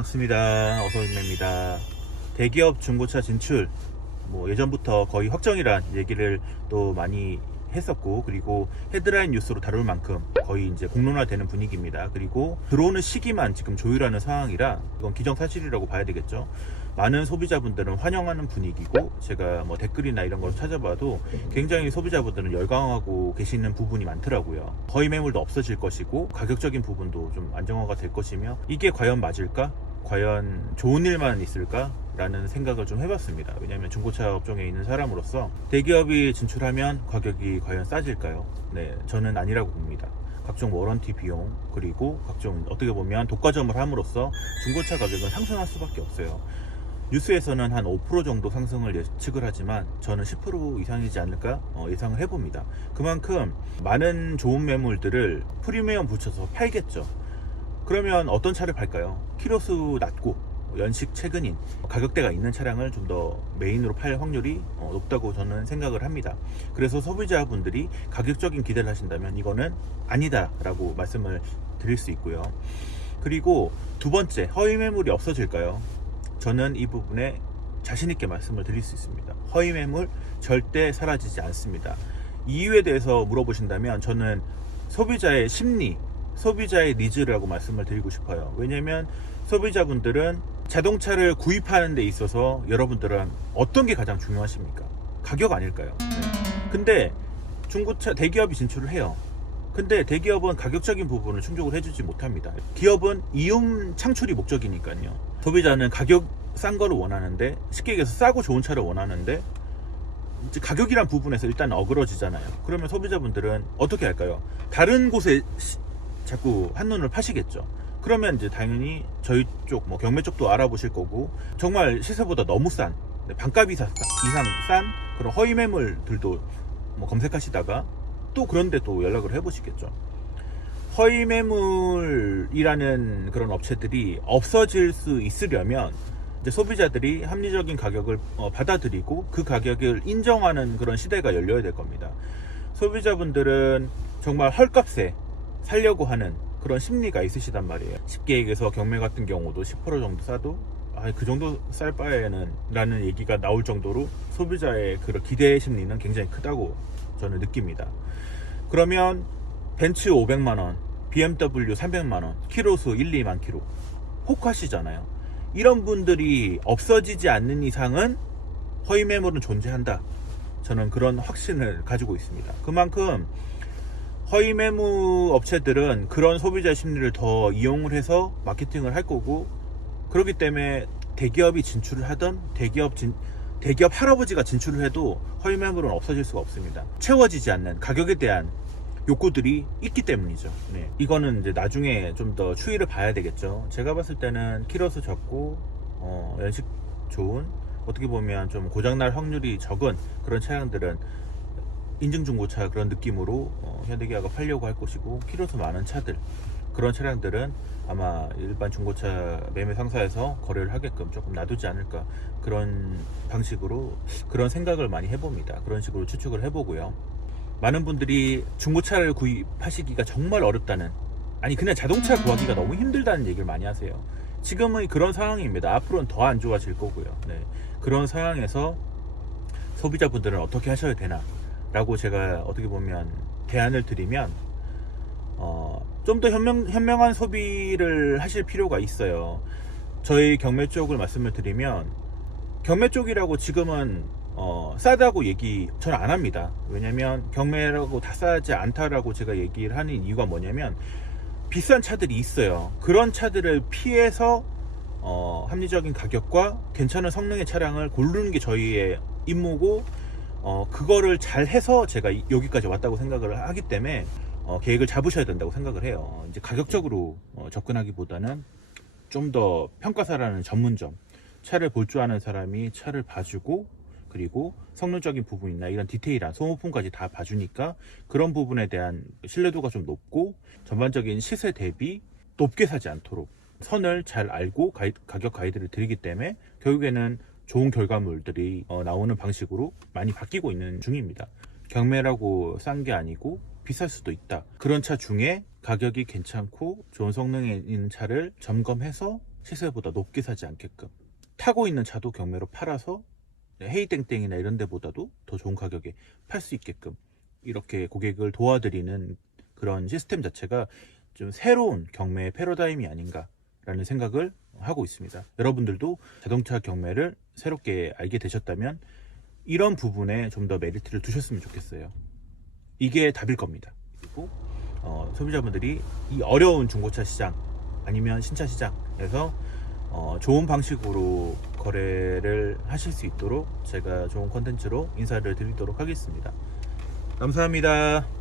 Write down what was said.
반갑습니다. 어서입니다. 대기업 중고차 진출 뭐 예전부터 거의 확정이란 얘기를 또 많이 했었고 그리고 헤드라인 뉴스로 다룰 만큼 거의 이제 공론화되는 분위기입니다. 그리고 들어오는 시기만 지금 조율하는 상황이라 이건 기정사실이라고 봐야 되겠죠. 많은 소비자분들은 환영하는 분위기고 제가 뭐 댓글이나 이런 걸 찾아봐도 굉장히 소비자분들은 열광하고 계시는 부분이 많더라고요. 거의 매물도 없어질 것이고 가격적인 부분도 좀 안정화가 될 것이며 이게 과연 맞을까? 과연 좋은 일만 있을까? 라는 생각을 좀 해봤습니다. 왜냐하면 중고차 업종에 있는 사람으로서 대기업이 진출하면 가격이 과연 싸질까요? 네, 저는 아니라고 봅니다. 각종 워런티 비용 그리고 각종 어떻게 보면 독과점을 함으로써 중고차 가격은 상승할 수밖에 없어요. 뉴스에서는 한 5% 정도 상승을 예측을 하지만 저는 10% 이상이지 않을까 어, 예상을 해봅니다. 그만큼 많은 좋은 매물들을 프리미엄 붙여서 팔겠죠. 그러면 어떤 차를 팔까요? 키로수 낮고 연식 최근인 가격대가 있는 차량을 좀 더 메인으로 팔 확률이 어, 높다고 저는 생각을 합니다. 그래서 소비자분들이 가격적인 기대를 하신다면 이거는 아니다라고 말씀을 드릴 수 있고요. 그리고 두 번째 허위 매물이 없어질까요? 저는 이 부분에 자신 있게 말씀을 드릴 수 있습니다. 허위 매물 절대 사라지지 않습니다. 이유에 대해서 물어보신다면 저는 소비자의 심리, 소비자의 니즈라고 말씀을 드리고 싶어요. 왜냐면 소비자분들은 자동차를 구입하는 데 있어서 여러분들은 어떤 게 가장 중요하십니까? 가격 아닐까요? 네. 근데 중고차 대기업이 진출을 해요. 근데 대기업은 가격적인 부분을 충족을 해주지 못합니다. 기업은 이윤 창출이 목적이니까요. 소비자는 가격 싼 거를 원하는데 쉽게 얘기해서 싸고 좋은 차를 원하는데 가격이란 부분에서 일단 어그러지잖아요. 그러면 소비자분들은 어떻게 할까요? 다른 곳에 시- 자꾸 한눈을 파시겠죠. 그러면 이제 당연히 저희 쪽, 뭐 경매 쪽도 알아보실 거고 정말 시세보다 너무 싼 네, 반값 이상, 싼 그런 허위 매물들도 뭐 검색하시다가 또 그런데 또 연락을 해보시겠죠. 허위 매물이라는 그런 업체들이 없어질 수 있으려면 이제 소비자들이 합리적인 가격을 어, 받아들이고 그 가격을 인정하는 그런 시대가 열려야 될 겁니다. 소비자분들은 정말 헐값에 살려고 하는 그런 심리가 있으시단 말이에요. 쉽게 얘기해서 경매 같은 경우도 10% 정도 싸도 아, 그 정도 쌀 바에는 라는 얘기가 나올 정도로 소비자의 그런 기대 심리는 굉장히 크다고 저는 느낍니다. 그러면 벤츠 500만원, BMW 300만원, 키로수 1, 2만 키로 혹하시잖아요. 이런 분들이 없어지지 않는 이상은 허위 매물은 존재한다. 저는 그런 확신을 가지고 있습니다. 그만큼 허위 매물 업체들은 그런 소비자 심리를 더 이용을 해서 마케팅을 할 거고 그렇기 때문에 대기업이 진출을 하던 대기업 진 대기업 할아버지가 진출을 해도 허위 매물은 없어질 수가 없습니다. 채워지지 않는 가격에 대한 욕구들이 있기 때문이죠. 네. 이거는 이제 나중에 좀 더 추이를 봐야 되겠죠. 제가 봤을 때는 키로수 적고 어, 연식 좋은 어떻게 보면 좀 고장날 확률이 적은 그런 차량들은 인증 중고차 그런 느낌으로 어, 현대기아가 팔려고 할 것이고 키로수 많은 차들 그런 차량들은 아마 일반 중고차 매매 상사에서 거래를 하게끔 조금 놔두지 않을까 그런 방식으로 그런 생각을 많이 해봅니다. 그런 식으로 추측을 해보고요. 많은 분들이 중고차를 구입하시기가 정말 어렵다는 아니 그냥 자동차 구하기가 너무 힘들다는 얘기를 많이 하세요. 지금은 그런 상황입니다. 앞으로는 더 안 좋아질 거고요. 네. 그런 상황에서 소비자분들은 어떻게 하셔야 되나 라고 제가 어떻게 보면 대안을 드리면 어, 좀 더 현명, 현명한 소비를 하실 필요가 있어요. 저희 경매 쪽을 말씀을 드리면 경매 쪽이라고 지금은 어, 싸다고 얘기 저는 안 합니다. 왜냐면 경매라고 다 싸지 않다라고 제가 얘기를 하는 이유가 뭐냐면 비싼 차들이 있어요. 그런 차들을 피해서 어, 합리적인 가격과 괜찮은 성능의 차량을 고르는 게 저희의 임무고 어, 그거를 잘 해서 제가 이- 여기까지 왔다고 생각을 하기 때문에 어, 계획을 잡으셔야 된다고 생각을 해요. 이제 가격적으로 어, 접근하기보다는 좀 더 평가사라는 전문점, 차를 볼 줄 아는 사람이 차를 봐주고 그리고 성능적인 부분이나 이런 디테일한 소모품까지 다 봐주니까 그런 부분에 대한 신뢰도가 좀 높고 전반적인 시세 대비 높게 사지 않도록 선을 잘 알고 가이- 가격 가이드를 드리기 때문에 결국에는 좋은 결과물들이 어, 나오는 방식으로 많이 바뀌고 있는 중입니다. 경매라고 싼 게 아니고 비쌀 수도 있다. 그런 차 중에 가격이 괜찮고 좋은 성능에 있는 차를 점검해서 시세보다 높게 사지 않게끔 타고 있는 차도 경매로 팔아서 헤이땡땡이나 이런 데보다도 더 좋은 가격에 팔 수 있게끔 이렇게 고객을 도와드리는 그런 시스템 자체가 좀 새로운 경매의 패러다임이 아닌가 라는 생각을 하고 있습니다. 여러분들도 자동차 경매를 새롭게 알게 되셨다면 이런 부분에 좀 더 메리트를 두셨으면 좋겠어요. 이게 답일 겁니다. 그리고 어, 소비자분들이 이 어려운 중고차 시장 아니면 신차 시장에서 어, 좋은 방식으로 거래를 하실 수 있도록 제가 좋은 컨텐츠로 인사를 드리도록 하겠습니다. 감사합니다.